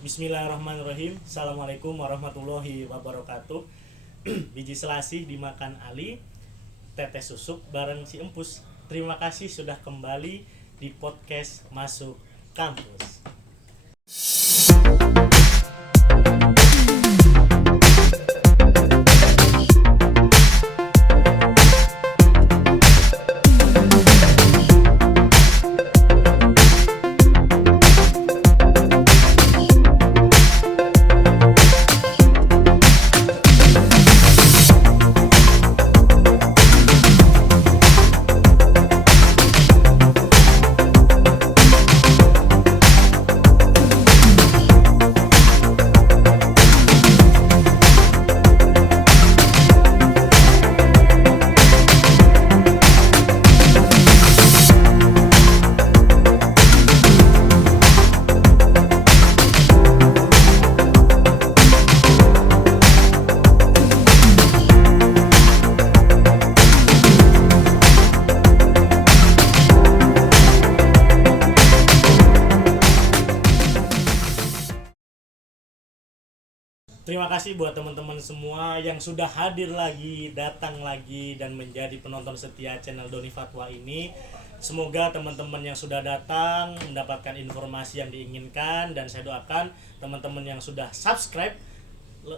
Bismillahirrahmanirrahim. Assalamualaikum warahmatullahi wabarakatuh. Biji selasih dimakan Ali, tetes susuk bareng si Empus. Terima kasih sudah kembali di podcast Masuk Kampus. Terima kasih buat teman-teman semua yang sudah hadir lagi, datang lagi, dan menjadi penonton setia channel Doni Fatwa ini. Semoga teman-teman yang sudah datang mendapatkan informasi yang diinginkan, dan saya doakan teman-teman yang sudah subscribe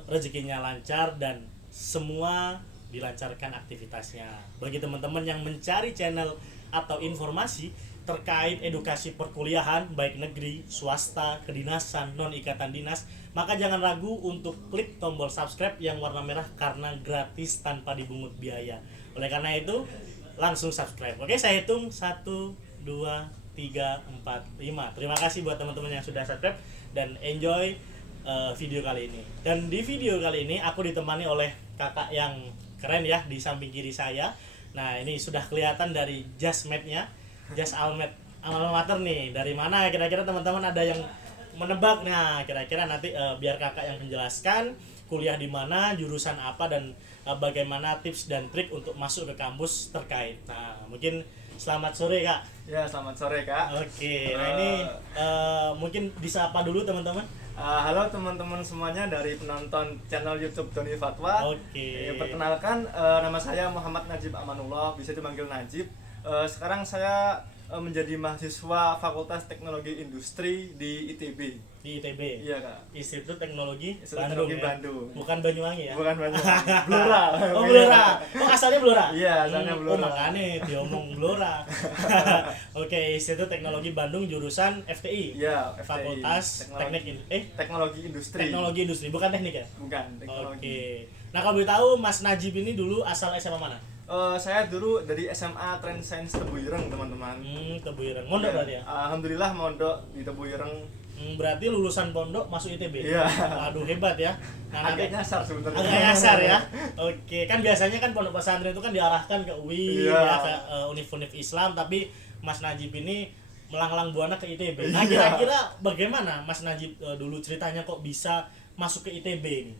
rezekinya lancar dan semua dilancarkan aktivitasnya. Bagi teman-teman yang mencari channel atau informasi terkait edukasi perkuliahan baik negeri, swasta, kedinasan, non ikatan dinas, maka jangan ragu untuk klik tombol subscribe yang warna merah karena gratis tanpa dibungut biaya. Oleh karena itu, langsung subscribe. Oke, saya hitung 1 2 3 4 5. Terima kasih buat teman-teman yang sudah subscribe dan enjoy video kali ini. Dan di video kali ini aku ditemani oleh kakak yang keren ya di samping kiri saya. Nah, ini sudah kelihatan dari jas mate-nya. Jas alma mater nih. Dari mana kira-kira teman-teman ada yang menebak? Nah, kira-kira nanti biar kakak yang menjelaskan kuliah di mana, jurusan apa, dan bagaimana tips dan trik untuk masuk ke kampus terkait. Nah, mungkin selamat sore kak. Ya, selamat sore kak. Oke, nah ini mungkin disapa dulu teman-teman. Halo teman-teman semuanya dari penonton channel YouTube Doni Fatwa. Oke. Perkenalkan, nama saya Muhammad Najib Amanullah, bisa dipanggil Najib. Sekarang saya menjadi mahasiswa Fakultas Teknologi Industri di ITB. Di ITB. Iya kak. Institut Teknologi Institut Bandung. Teknologi Ya? Bandung. Bukan Banyuwangi ya? Bukan Banyuwangi. Blora. Oh Blora. Oh asalnya Blora. Iya, asalnya Blora. Oh makanya diomong Blora. Oke, Institut Teknologi Bandung jurusan FTI. Iya, FTI. Fakultas Teknologi Industri. Teknologi Industri, bukan teknik ya? Bukan, teknologi. Oke. Nah, kalau boleh tahu Mas Najib ini dulu asal SMA mana? Saya dulu dari SMA Trend Science Tebuireng, teman-teman. Tebuireng. Mondok berarti ya? Alhamdulillah mondok di Tebuireng. Berarti lulusan pondok masuk ITB. Iya. Waduh hebat ya. Nah, Agak nyasar sebenarnya. Agak nyasar ya. Oke, kan biasanya kan pondok pesantren itu kan diarahkan ke UI Iya. ya, ke univ-univ Islam, tapi Mas Najib ini melanglang buana ke ITB. Nah, Iya. kira-kira bagaimana Mas Najib dulu ceritanya kok bisa masuk ke ITB ini?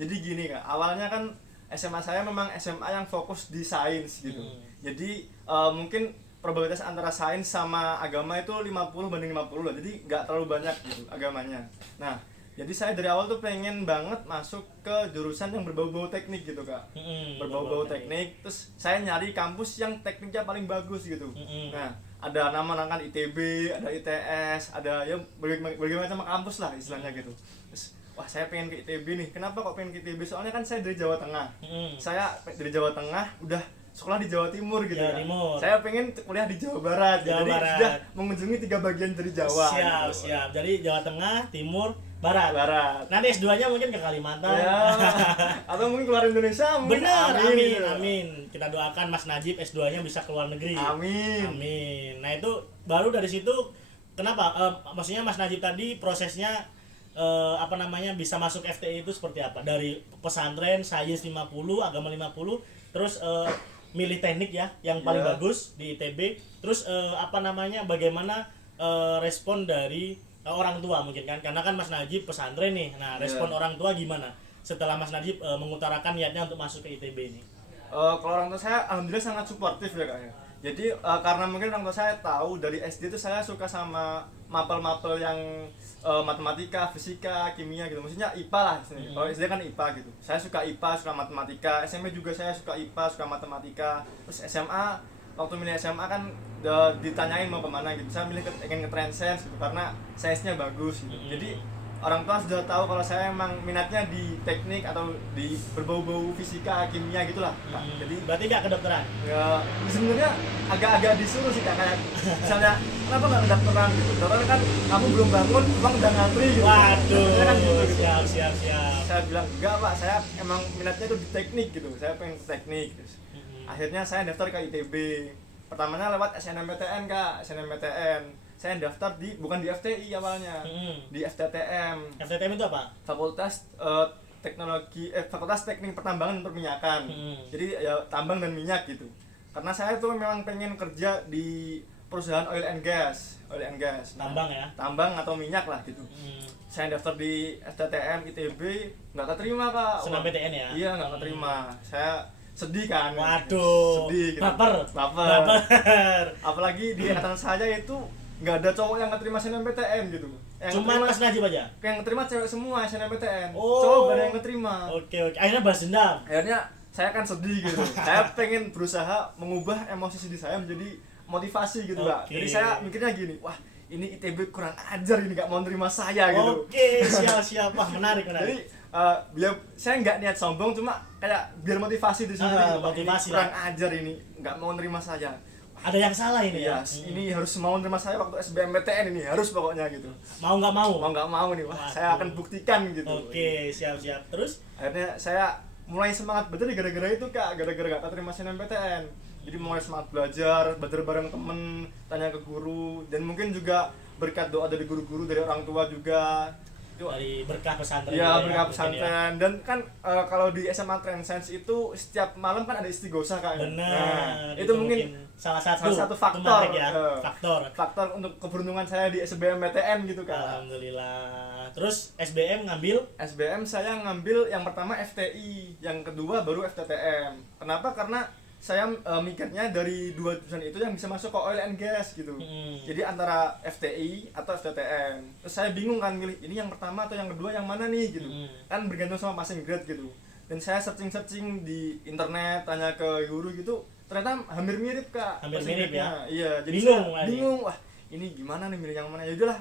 Jadi gini kak, awalnya kan SMA saya memang SMA yang fokus di sains gitu. Jadi mungkin probabilitas antara sains sama agama itu 50 banding 50 lah. Jadi nggak terlalu banyak gitu agamanya. Nah, jadi saya dari awal tuh pengen banget masuk ke jurusan yang berbau-bau teknik gitu kak. Berbau-bau teknik. Terus saya nyari kampus yang tekniknya paling bagus gitu. Nah, ada nama kan ITB, ada ITS, ada ya berbagai macam kampus lah istilahnya gitu. Terus wah saya pengen ke ITB nih. Kenapa kok pengen ke ITB? Soalnya kan saya dari Jawa Tengah. Saya dari Jawa Tengah udah sekolah di Jawa Timur gitu Jawa kan. Timur. Saya pengen kuliah di Jawa Barat. Jawa Jadi Barat. sudah mengunjungi 3 bagian dari Jawa. Siap, gitu. siap. Jadi Jawa Tengah, Timur, Barat. Barat. Nanti S2-nya mungkin ke Kalimantan. Ya, atau mungkin keluar Indonesia mungkin. Benar, amin, gitu. amin. Kita doakan Mas Najib S2-nya bisa keluar negeri. Amin. Amin. Nah, itu baru dari situ kenapa? Maksudnya Mas Najib tadi prosesnya bisa masuk FTI itu seperti apa? Dari pesantren sains 50, agama 50, terus milih teknik ya yang paling bagus di ITB. Terus bagaimana respon dari orang tua mungkin kan? Karena kan Mas Najib pesantren nih. Nah, respon orang tua gimana setelah Mas Najib mengutarakan niatnya untuk masuk ke ITB ini? Kalau orang tua saya alhamdulillah sangat suportif ya kak ya. Jadi karena mungkin orang tua saya tahu dari SD itu saya suka sama mapel-mapel yang matematika, fisika, kimia gitu. Maksudnya IPA lah istilahnya. Kalau SD kan IPA gitu. Saya suka IPA, suka matematika. SMP juga saya suka IPA, suka matematika. Terus SMA, waktu milih SMA kan ditanyain mau kemana gitu. Saya milih ingin ke Trend Science gitu karena sainsnya bagus gitu. Jadi orang tua sudah tahu kalau saya emang minatnya di teknik atau di berbau-bau fisika, kimia gitulah. Jadi berarti nggak kedokteran? ya sebenarnya agak-agak disuruh sih Kak, kayak misalnya kenapa nggak kedokteran gitu, dokter kan kamu belum bangun uang udah ngantri gitu. Waduh, Saya kan gitu. siap. Saya bilang enggak Pak, saya emang minatnya itu di teknik gitu, saya pengen ke teknik. Terus akhirnya saya daftar ke ITB, pertamanya lewat SNMPTN Kak, SNMPTN. Saya daftar bukan di FTI awalnya, di FTTM. FTTM itu apa? Fakultas Fakultas Teknik Pertambangan dan Perminyakan. Jadi ya tambang dan minyak gitu. Karena saya tuh memang pengen kerja di perusahaan oil and gas. Tambang ya? Tambang atau minyak lah gitu. Saya daftar di FTTM ITB, nggak keterima Kak. SNMPTN ya? Iya, nggak keterima. Saya sedih kan. Waduh, sedih gitu. baper. Apalagi di angkatan saya itu nggak ada cowok yang keterima SNMPTN gitu. Cuman Mas Najib aja? Yang keterima cewek semua SNMPTN. Oh. Cowok gak ada yang keterima. Oke. Akhirnya balas dendam? Akhirnya saya kan sedih gitu. Saya pengen berusaha mengubah emosi sedih saya menjadi motivasi gitu Kak. Jadi saya mikirnya gini, wah ini ITB kurang ajar ini, gak mau nerima saya gitu. Oke, siap. Wah, menarik. Jadi biar saya nggak niat sombong, cuma kayak biar motivasi di sini gitu. Motivasi ini kurang ajar ini, nggak mau nerima saya. Ada yang salah ini ya? Ini harus mau nerima saya waktu SBMPTN ini, harus pokoknya gitu. Mau nggak mau? Mau nggak mau nih, wah saya akan buktikan gitu. Oke, siap. Terus? Akhirnya saya mulai semangat betul gara-gara itu Kak, gara-gara gak terima SNMPTN. Jadi mulai semangat belajar bareng temen, tanya ke guru, dan mungkin juga berkat doa dari guru-guru, dari orang tua juga. Dari berkah pesantren. Iya, berkah pesantren. Dan kan kalau di SMA Trend Science itu setiap malam kan ada istighosah Kak. Benar. Nah, itu mungkin salah satu faktor ya. Faktor untuk keberuntungan saya di SBMPTN gitu Kak. Alhamdulillah. Terus SBM ngambil? SBM saya ngambil yang pertama FTI, yang kedua baru FTTM. Kenapa? Karena saya mikirnya dari dua jurusan itu yang bisa masuk ke oil and gas gitu. Jadi antara FTI atau FTTM. Terus saya bingung kan milih ini yang pertama atau yang kedua yang mana nih gitu. Kan bergantung sama passing grade gitu. Dan saya searching di internet, tanya ke guru gitu, ternyata hampir mirip Kak. Hampir mirip ya? Iya, jadi bingung. Wah, ini gimana nih milih yang mana? Ya udahlah,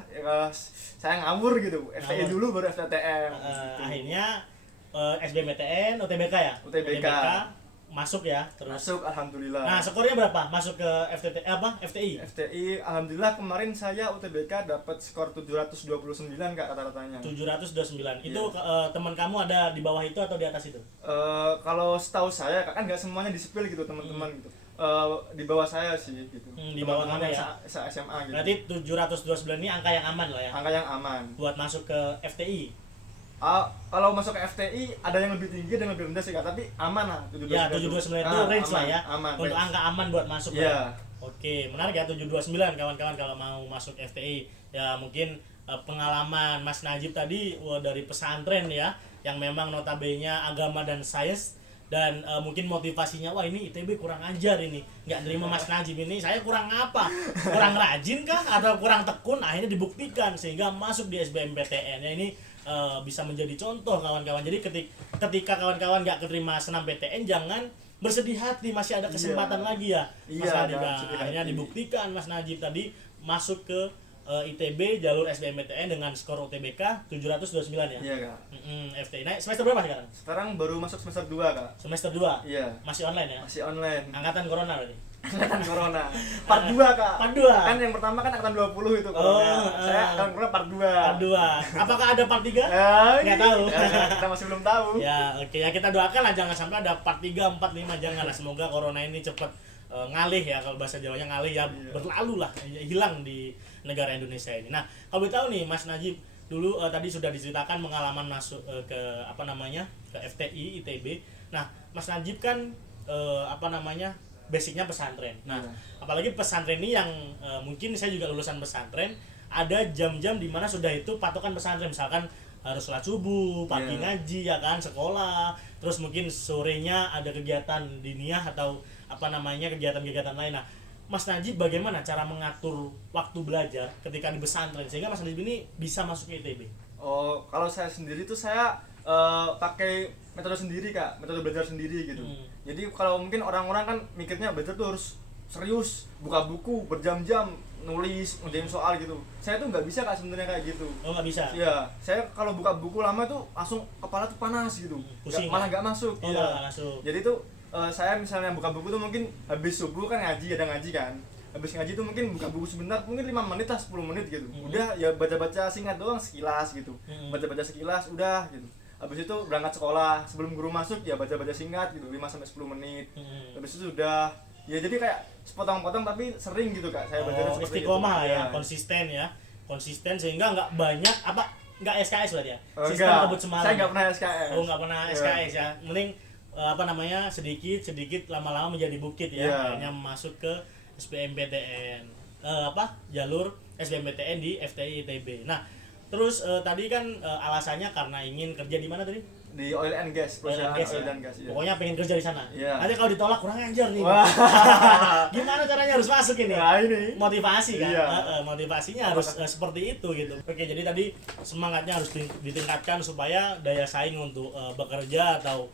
saya ngawur gitu. FTI dulu baru FTTM. Gitu. Akhirnya SBMPTN, UTBK ya? UTBK. Masuk ya, terus. Masuk, alhamdulillah. Nah, skornya berapa? Masuk ke FTI? FTI, alhamdulillah kemarin saya UTBK dapat skor 729 Kak rata-ratanya. 729. Itu teman kamu ada di bawah itu atau di atas itu? Kalau setahu saya kan nggak semuanya disepil gitu teman-teman gitu. Di bawah saya sih gitu. Di bawah kamu ya. SMA gitu. Berarti 729 ini angka yang aman lah ya. Angka yang aman. Buat masuk ke FTI. Kalau masuk ke FTI ada yang lebih tinggi dan lebih rendah sih Kak, tapi aman lah 729. Ya, 729 itu range aman, lah ya. Aman, untuk range. angka aman buat masuk ya. Ya. Oke, menarik ya 729 kawan-kawan kalau mau masuk FTI. Ya mungkin pengalaman Mas Najib tadi dari pesantren ya, yang memang notabene agama dan sains, dan mungkin motivasinya, wah ini ITB kurang ajar ini, nggak nerima Mas Najib ini, saya kurang apa, kurang rajin kah atau kurang tekun, akhirnya dibuktikan sehingga masuk di SBMPTN ya. Ini bisa menjadi contoh kawan-kawan. Jadi ketika kawan-kawan nggak keterima SNMPTN, jangan bersedih hati, masih ada kesempatan lagi ya Mas Najib. Akhirnya dibuktikan Mas Najib tadi masuk ke ITB jalur SBMPTN dengan skor UTBK 729 ya. Iya Kak. FTI. Nah, semester berapa sekarang? Sekarang baru masuk semester 2 Kak. Semester 2? Iya. Masih online ya? Masih online. Angkatan corona berarti? Angkatan corona. Part 2 Kak. Part 2? Kan yang pertama kan angkatan 20 itu corona. Saya angkatan corona part 2. Part 2. Apakah ada part 3? Nggak tahu. Kita masih belum tahu. Ya, oke. Ya kita doakan lah jangan sampai ada part 3, 4, 5, jangan lah. Semoga corona ini cepat ngalih ya, kalau bahasa Jawanya ngalih ya, berlalu lah, hilang di negara Indonesia ini. Nah, kalau boleh tahu nih Mas Najib, dulu tadi sudah diceritakan pengalaman masuk ke ke FTI ITB. Nah, Mas Najib kan basicnya pesantren. Nah, apalagi pesantren ini yang mungkin saya juga lulusan pesantren, ada jam-jam di mana sudah itu patokan pesantren, misalkan harus sholat subuh, pagi ngaji ya kan, sekolah, terus mungkin sorenya ada kegiatan diniyah atau kegiatan-kegiatan lain. Nah, Mas Najib bagaimana cara mengatur waktu belajar ketika di pesantren sehingga Mas Najib ini bisa masuk ke ITB? Oh, kalau saya sendiri tuh saya pakai metode sendiri kak, metode belajar sendiri gitu. Jadi kalau mungkin orang-orang kan mikirnya belajar tuh harus serius, buka buku berjam-jam nulis ngerjain soal gitu. Saya tuh nggak bisa kak sebenarnya kayak gitu. Oh nggak bisa? Iya, saya kalau buka buku lama tuh langsung kepala tuh panas gitu. Pusing, Malah kan? nggak masuk. Oh, Iya. nggak masuk. Jadi tuh saya misalnya buka buku tuh mungkin habis subuh kan ngaji, ada ngaji kan. Habis ngaji tuh mungkin buka buku sebentar, mungkin 5 menit lah 10 menit gitu. Udah ya baca-baca singkat doang sekilas gitu. Baca-baca sekilas udah gitu. Habis itu berangkat sekolah, sebelum guru masuk ya baca-baca singkat gitu 5 sampai 10 menit. Habis itu sudah ya jadi kayak sepotong-potong tapi sering gitu kak saya belajar seperti itu. Istiqomah lah ya, Iya. konsisten ya. Konsisten sehingga nggak banyak nggak SKS berarti ya. Sistem Enggak, kebut semalam. saya nggak pernah SKS. Oh nggak pernah Iya. SKS ya. Mending sedikit lama-lama menjadi bukit ya. Iya. Akhirnya masuk ke SBMPTN. Jalur SBMPTN di FTI ITB. Nah, terus tadi kan alasannya karena ingin kerja di mana tadi? Di oil and gas, perusahaan Gas, oil ya? and gas. Iya. Pokoknya pengen kerja di sana. Iya. Nanti kalau ditolak kurang ajar nih. Wah. Gimana caranya harus masuk ini? Nah, ini. Motivasi kan? Iya. Motivasinya harus seperti itu gitu. Oke, jadi tadi semangatnya harus ditingkatkan supaya daya saing untuk bekerja atau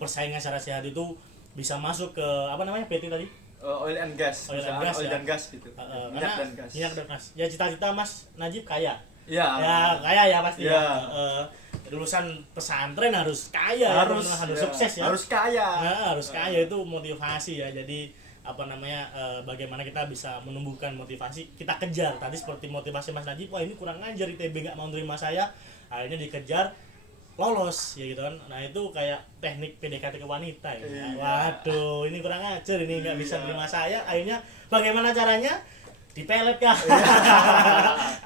persaingan secara sehat itu bisa masuk ke apa namanya PT tadi? Oil and gas, Oil and perusahaan gas, oil ya? dan gas gitu. Minyak dan gas. Minyak dan gas. Ya cita-cita Mas Najib kaya. Iya. Ya kaya ya pasti. Iya. Ya. Lulusan pesantren harus kaya, Harus harus ya. sukses ya. Harus kaya. Nah, harus kaya itu motivasi ya. Jadi apa namanya bagaimana kita bisa menumbuhkan motivasi kita kejar tadi seperti motivasi Mas Najib, wah ini kurang ajar ITB nggak mau terima saya, akhirnya dikejar lolos ya gitu kan. Nah itu kayak teknik PDKT ke wanita ya. Iya. Waduh ini kurang ajar, ini nggak bisa Iya. terima saya, akhirnya bagaimana caranya dipelet kah?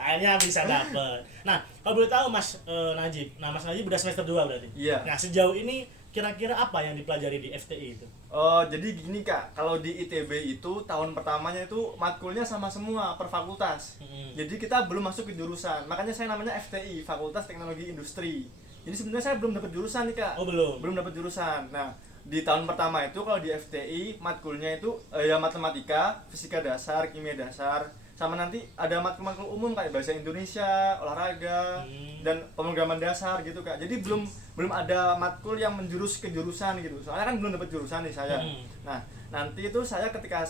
Akhirnya bisa dapet. Nah kalau boleh tahu Mas Najib, nah Mas Najib udah semester 2 berarti. Iya. Nah sejauh ini kira-kira apa yang dipelajari di FTI itu? Oh, jadi gini kak, kalau di ITB itu tahun pertamanya itu matkulnya sama semua per fakultas. Jadi kita belum masuk ke jurusan, makanya saya namanya FTI, Fakultas Teknologi Industri. Jadi sebenarnya saya belum dapat jurusan nih kak. Oh belum. Belum dapat jurusan. Nah di tahun pertama itu kalau di FTI matkulnya itu ya matematika, fisika dasar, kimia dasar, sama nanti ada matkul-matkul umum kayak bahasa Indonesia, olahraga, dan pemrograman dasar gitu kak. Jadi belum ada matkul yang menjurus ke jurusan gitu. Soalnya kan belum dapat jurusan nih saya. Nah, nanti itu saya ketika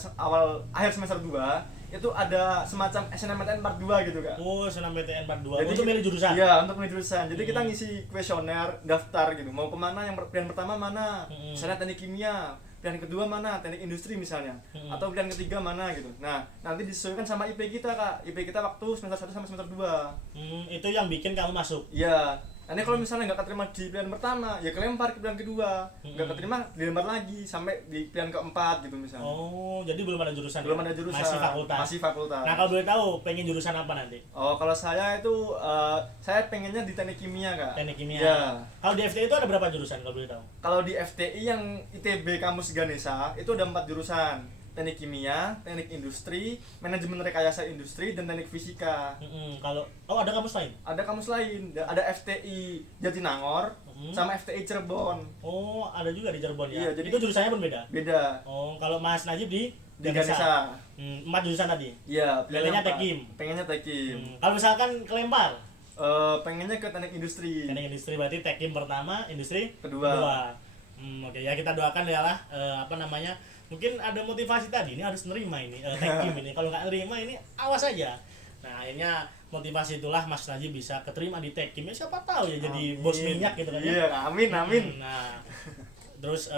akhir semester 2 itu ada semacam SNMPTN part 2 gitu kak. Oh, SNMPTN part 2. Jadi, Untuk milih jurusan. Iya, untuk milih jurusan. Jadi kita ngisi kuesioner, daftar gitu. Mau kemana, yang pilihan pertama mana? Misalnya teknik kimia, pilihan kedua mana? Teknik industri misalnya. Atau pilihan ketiga mana gitu. Nah, nanti disesuaikan sama IP kita kak. IP kita waktu semester 1 sama semester 2. Itu yang bikin kamu masuk. Iya. Nanti kalau misalnya nggak keterima di pilihan pertama, ya kelempar ke pilihan kedua. Nggak keterima, dilempar lagi sampai di pilihan keempat gitu misalnya. Oh, jadi belum ada jurusan. Belum ya? ada jurusan. Masih fakultas. Masih fakultas. Nah, kalau boleh tahu pengen jurusan apa nanti? Oh, kalau saya itu saya pengennya di teknik kimia kak. Teknik kimia. Iya. Kalau di FTI itu ada berapa jurusan kalau boleh tahu? Kalau di FTI yang ITB Kampus Ganesha itu ada 4 jurusan. Teknik kimia, teknik industri, manajemen rekayasa industri, dan teknik fisika. Kalau ada kampus lain? Ada kampus lain, ada FTI Jatinangor sama FTI Cirebon. Oh, ada juga di Cirebon ya. Iya, jadi- itu jurusannya pun beda. Beda. Oh, kalau Mas Najib di Ganesha. 4 jurusan tadi. Iya, Pilihnya apa? Tekim. Pengennya Tekim. Kalau misalkan kelempar, Pengennya ke teknik industri. teknik industri berarti Tekim pertama, industri Kedua. Oke ya, kita doakan ya lah apa namanya, mungkin ada motivasi tadi ini harus nerima ini Tekim ini, kalau nggak nerima ini awas aja. Nah akhirnya motivasi itulah Mas Najib bisa keterima di Tekim, ya siapa tahu ya jadi bos minyak gitu kan ya. Iya, amin amin. Nah terus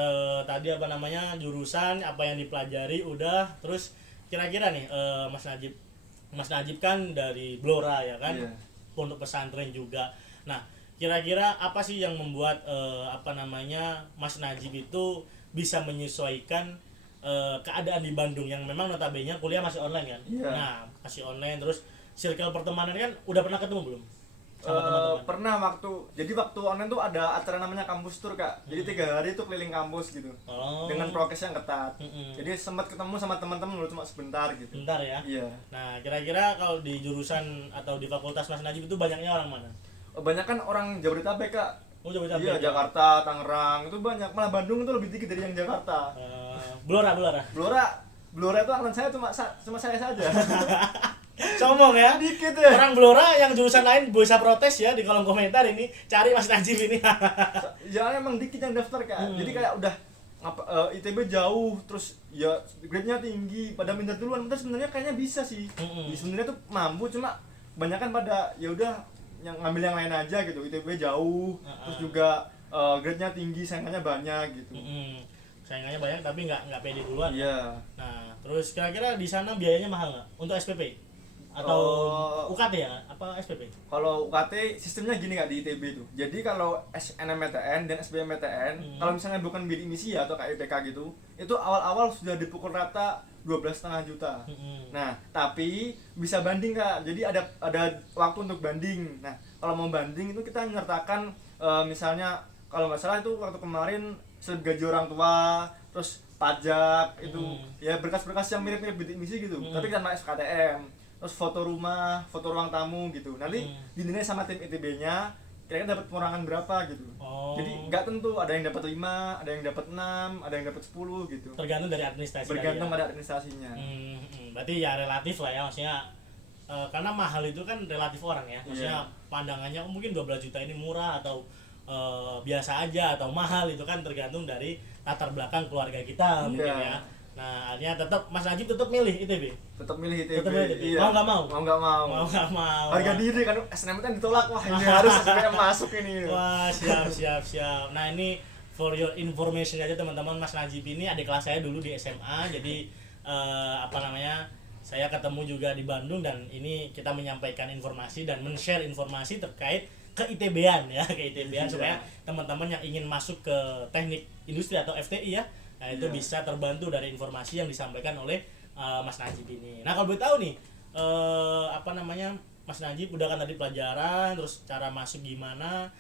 tadi apa namanya jurusan apa yang dipelajari udah, terus kira-kira nih Mas Najib kan dari Blora ya kan, Iya. pondok pesantren juga. Nah kira-kira apa sih yang membuat apa namanya Mas Najib itu bisa menyesuaikan keadaan di Bandung yang memang notabene kuliah masih online kan? Iya. Nah masih online, terus circle pertemanan kan udah pernah ketemu belum sama teman-teman? Pernah jadi waktu online tuh ada acara namanya kampus tour kak. Jadi 3 hari tuh keliling kampus gitu. Oh. Dengan prokes yang ketat. Mm-mm. Jadi sempat ketemu sama teman-teman dulu cuma sebentar gitu. Bentar ya. Iya. Nah kira-kira kalau di jurusan atau di fakultas Mas Najib itu banyaknya orang mana? Banyak kan orang Jabodetabek kak. Oh Jabodetabek. Iya, Jakarta, Tangerang itu banyak. Malah Bandung itu lebih dikit dari yang Jakarta. Blora. Blora Blora itu angkatan saya cuma saya saja. Sombong ya. Dikit ya. Orang Blora yang jurusan lain bisa protes ya di kolom komentar ini, cari Mas Najib ini. Ya emang dikit yang daftar Kak. Jadi kayak udah ITB jauh, terus ya grade-nya tinggi, pada minta duluan. Padahal sebenarnya kayaknya bisa sih. Ya, sebenarnya tuh mampu, cuma kebanyakan pada ya udah yang ngambil yang lain aja gitu. ITB jauh, terus juga grade-nya tinggi, saingannya banyak gitu. Saingannya banyak tapi nggak pede duluan. Iya. Nah, terus kira-kira di sana biayanya mahal nggak untuk SPP? Atau UKT ya? Apa SPP? Kalau UKT sistemnya gini Kak di ITB itu. Jadi kalau SNMPTN dan SBMPTN, kalau misalnya bukan bidik misi ya atau KIPK gitu, itu awal-awal sudah dipukul rata 12,5 juta. Nah, tapi bisa banding Kak. Jadi ada waktu untuk banding. Nah, kalau mau banding itu kita menyertakan misalnya kalau nggak salah itu waktu kemarin slip gaji orang tua, terus pajak itu ya berkas-berkas yang mirip-mirip bidik misi gitu. Tapi tanpa SKTM. Terus foto rumah, foto ruang tamu gitu. Nanti dinilai sama tim ITB-nya, kira-kira dapat pengurangan berapa gitu. Jadi nggak tentu, ada yang dapat 5, ada yang dapat 6, ada yang dapat 10 gitu. Tergantung dari administrasi. Bergantung pada administrasinya. Berarti ya relatif lah ya, maksudnya karena mahal itu kan relatif orang ya. Maksudnya pandangannya mungkin 12 juta ini murah atau biasa aja atau mahal, itu kan tergantung dari latar belakang keluarga kita mungkin ya. Nah, artinya tetap Mas Najib tetap milih ITB. Tetap milih ITB. Iya. Mau nggak mau? Mau nggak mau. Mau nggak mau. Harga diri kan SNMPTN ditolak, wah ini harus SBM masuk ini. Wah, siap. Nah, ini for your information aja teman-teman, Mas Najib ini adik kelas saya dulu di SMA. Jadi saya ketemu juga di Bandung dan ini kita menyampaikan informasi dan men-share informasi terkait ke ITB-an ya, supaya teman-teman yang ingin masuk ke teknik industri atau FTI ya, nah itu bisa terbantu dari informasi yang disampaikan oleh Mas Najib ini. Nah, kalau boleh tahu nih Mas Najib udah kan tadi pelajaran, terus cara masuk gimana,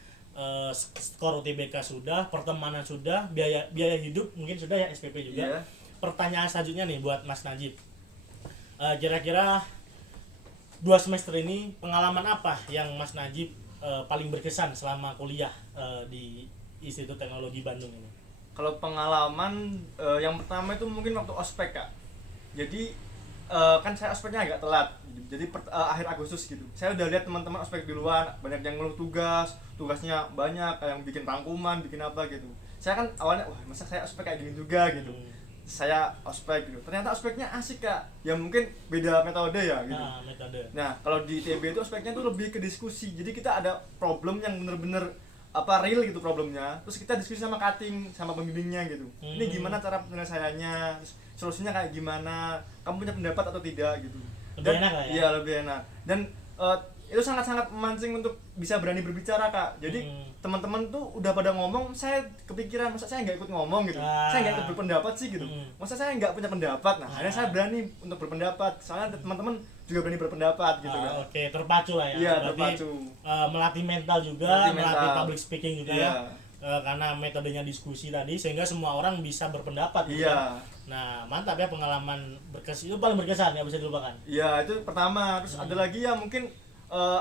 skor UTBK sudah, pertemanan sudah, biaya hidup mungkin sudah ya, SPP juga. Pertanyaan selanjutnya nih buat Mas Najib, kira-kira 2 semester ini pengalaman apa yang Mas Najib paling berkesan selama kuliah di Institut Teknologi Bandung ini? Kalau pengalaman yang pertama itu mungkin waktu ospek Kak. Jadi kan saya ospeknya agak telat, jadi akhir Agustus gitu. Saya udah lihat teman-teman ospek duluan, banyak yang ngeluh tugasnya banyak, kayak yang bikin rangkuman, bikin apa gitu. Saya kan awalnya wah masa saya ospek kayak gini juga gitu. Saya ospek gitu. Ternyata ospeknya asik Kak. Ya mungkin beda metode ya gitu. Nah, kalau di ITB itu ospeknya tuh lebih ke diskusi. Jadi kita ada problem yang bener-bener real gitu problemnya, terus kita diskusi sama cutting sama pembimbingnya gitu. Ini gimana cara penyelesaiannya, terus solusinya kayak gimana, kamu punya pendapat atau tidak gitu. Lebih enak lah ya? Iya, lebih enak. Dan itu sangat-sangat memancing untuk bisa berani berbicara Kak. Jadi teman-teman tuh udah pada ngomong, saya kepikiran masa saya nggak ikut ngomong gitu, saya nggak ikut berpendapat sih gitu, masa saya nggak punya pendapat. Nah, akhirnya saya berani untuk berpendapat, soalnya teman-teman juga berani berpendapat gitu kan. Oke, terpacu lah ya. Iya, berarti terpacu. Melatih mental juga, melatih public speaking juga ya. Karena metodenya diskusi tadi, sehingga semua orang bisa berpendapat. Iya. Nah, mantap ya, pengalaman berkesan itu paling berkesan ya, bisa dilupakan. Iya, itu pertama. Terus ada lagi ya mungkin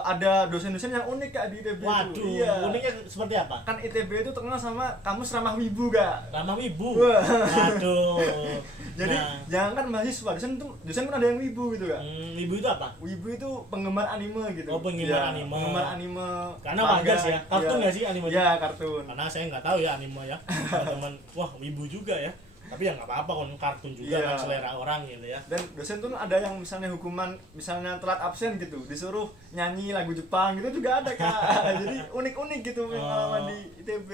ada dosen-dosen yang unik Kak di ITB. Waduh, itu. Iya. Uniknya seperti apa? Kan ITB itu terkenal sama kamus ramah wibu Kak. Ramah wibu. Waduh. Jadi jangan kan mahasiswa, dosen kan ada yang wibu gitu Kak. Wibu itu apa? Wibu itu penggemar anime gitu. Oh, penggemar anime. Penggemar anime. Karena wajar sih ya. Kartun nggak sih anime? Iya, kartun. Karena saya nggak tahu ya anime ya. Teman-teman, wah wibu juga ya. Tapi ya nggak apa-apa kan, kartun juga kan selera orang gitu ya. Dan dosen tuh ada yang misalnya hukuman, misalnya telat absen gitu, disuruh nyanyi lagu Jepang gitu juga ada Kak. Jadi unik-unik gitu pengalaman di ITB.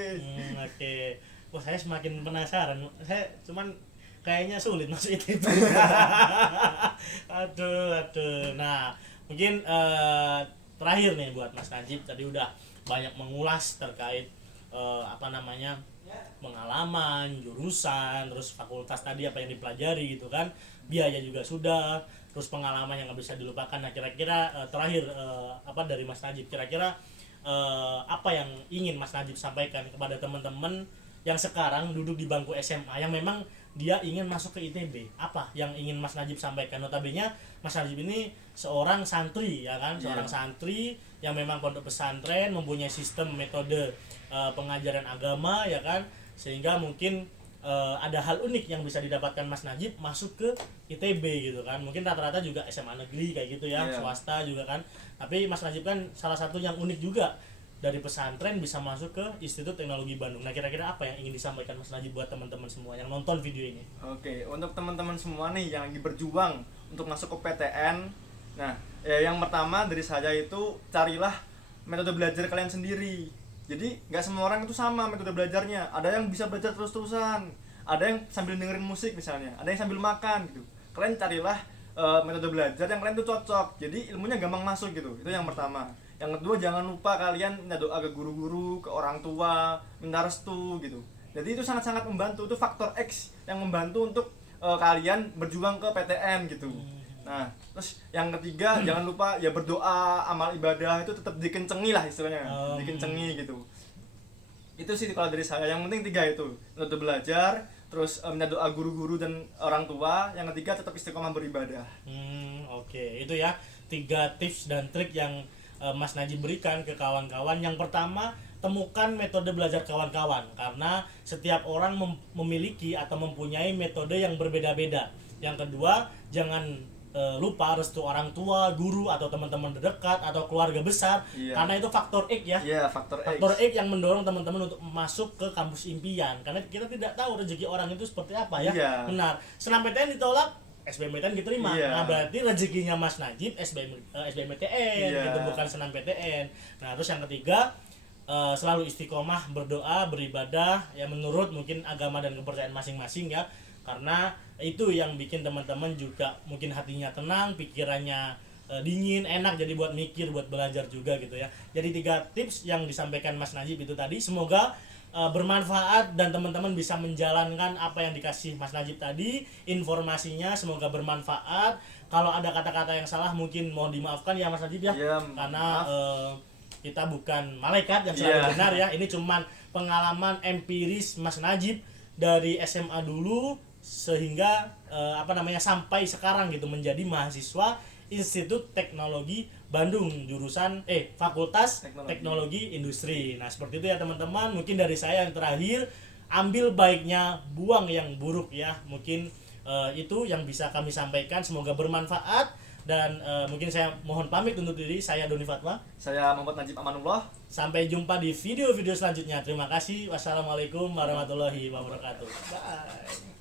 Oke. Wah, saya semakin penasaran. Saya cuman kayaknya sulit masuk ITB. aduh. Nah, mungkin terakhir nih buat Mas Najib, tadi udah banyak mengulas terkait pengalaman, jurusan, terus fakultas tadi apa yang dipelajari gitu kan, biaya juga sudah, terus pengalaman yang nggak bisa dilupakan. Nah, kira-kira terakhir dari Mas Najib, kira-kira apa yang ingin Mas Najib sampaikan kepada teman-teman yang sekarang duduk di bangku SMA yang memang dia ingin masuk ke ITB? Apa yang ingin Mas Najib sampaikan? Notabene Mas Najib ini seorang santri ya kan, seorang santri yang memang pondok pesantren, mempunyai sistem metode pengajaran agama ya kan, sehingga mungkin ada hal unik yang bisa didapatkan Mas Najib masuk ke ITB gitu kan. Mungkin rata-rata juga SMA negeri kayak gitu ya, Iya. swasta juga kan. Tapi Mas Najib kan salah satu yang unik juga, dari pesantren bisa masuk ke Institut Teknologi Bandung. Nah, kira-kira apa yang ingin disampaikan Mas Najib buat teman-teman semua yang nonton video ini? Oke, untuk teman-teman semua nih yang lagi berjuang untuk masuk ke PTN. Nah, yang pertama dari saya itu carilah metode belajar kalian sendiri. Jadi nggak semua orang itu sama metode belajarnya. Ada yang bisa belajar terus-terusan, ada yang sambil dengerin musik misalnya, ada yang sambil makan gitu. Kalian carilah metode belajar yang kalian tuh cocok. Jadi ilmunya gampang masuk gitu. Itu yang pertama. Yang kedua, jangan lupa kalian minta doa ke guru-guru, ke orang tua, minta restu gitu. Jadi itu sangat-sangat membantu. Itu faktor X yang membantu untuk kalian berjuang ke PTN gitu. Nah, terus yang ketiga, jangan lupa ya berdoa, amal ibadah itu tetap dikencengi lah istilahnya, dikencengi gitu. Itu sih kalau dari saya. Yang penting tiga itu, untuk belajar, terus minta doa guru-guru dan orang tua. Yang ketiga tetap istiqomah beribadah. Oke. Itu ya 3 tips dan trik yang Mas Najib berikan ke kawan-kawan. Yang pertama, temukan metode belajar kawan-kawan, karena setiap orang memiliki atau mempunyai metode yang berbeda-beda. Yang kedua, jangan lupa restu orang tua, guru atau teman-teman terdekat atau keluarga besar. Iya. Karena itu faktor X ya. Iya, faktor X. Faktor X yang mendorong teman-teman untuk masuk ke kampus impian, karena kita tidak tahu rezeki orang itu seperti apa ya. Iya. Benar. SNMPTN ditolak, SBMPTN diterima. Iya. Nah, berarti rezekinya Mas Najib SBMPTN Iya. gitu, bukan SNMPTN. Nah, terus yang ketiga, selalu istiqomah berdoa, beribadah ya menurut mungkin agama dan kepercayaan masing-masing ya. Karena itu yang bikin teman-teman juga mungkin hatinya tenang, pikirannya dingin, enak, jadi buat mikir, buat belajar juga gitu ya. Jadi 3 tips yang disampaikan Mas Najib itu tadi, semoga bermanfaat dan teman-teman bisa menjalankan apa yang dikasih Mas Najib tadi. Informasinya semoga bermanfaat. Kalau ada kata-kata yang salah mungkin mohon dimaafkan ya Mas Najib ya. Iya, Karena kita bukan malaikat yang selalu Iya. benar ya. Ini cuman pengalaman empiris Mas Najib dari SMA dulu sehingga sampai sekarang gitu menjadi mahasiswa Institut Teknologi Bandung, jurusan Fakultas Teknologi Industri. Nah, seperti itu ya teman-teman. Mungkin dari saya yang terakhir, ambil baiknya, buang yang buruk ya. Mungkin itu yang bisa kami sampaikan, semoga bermanfaat. Dan mungkin saya mohon pamit undur diri. Saya Doni Fatwa. Saya Muhammad Najib Amanullah. Sampai jumpa di video-video selanjutnya. Terima kasih. Wassalamualaikum warahmatullahi wabarakatuh. Bye.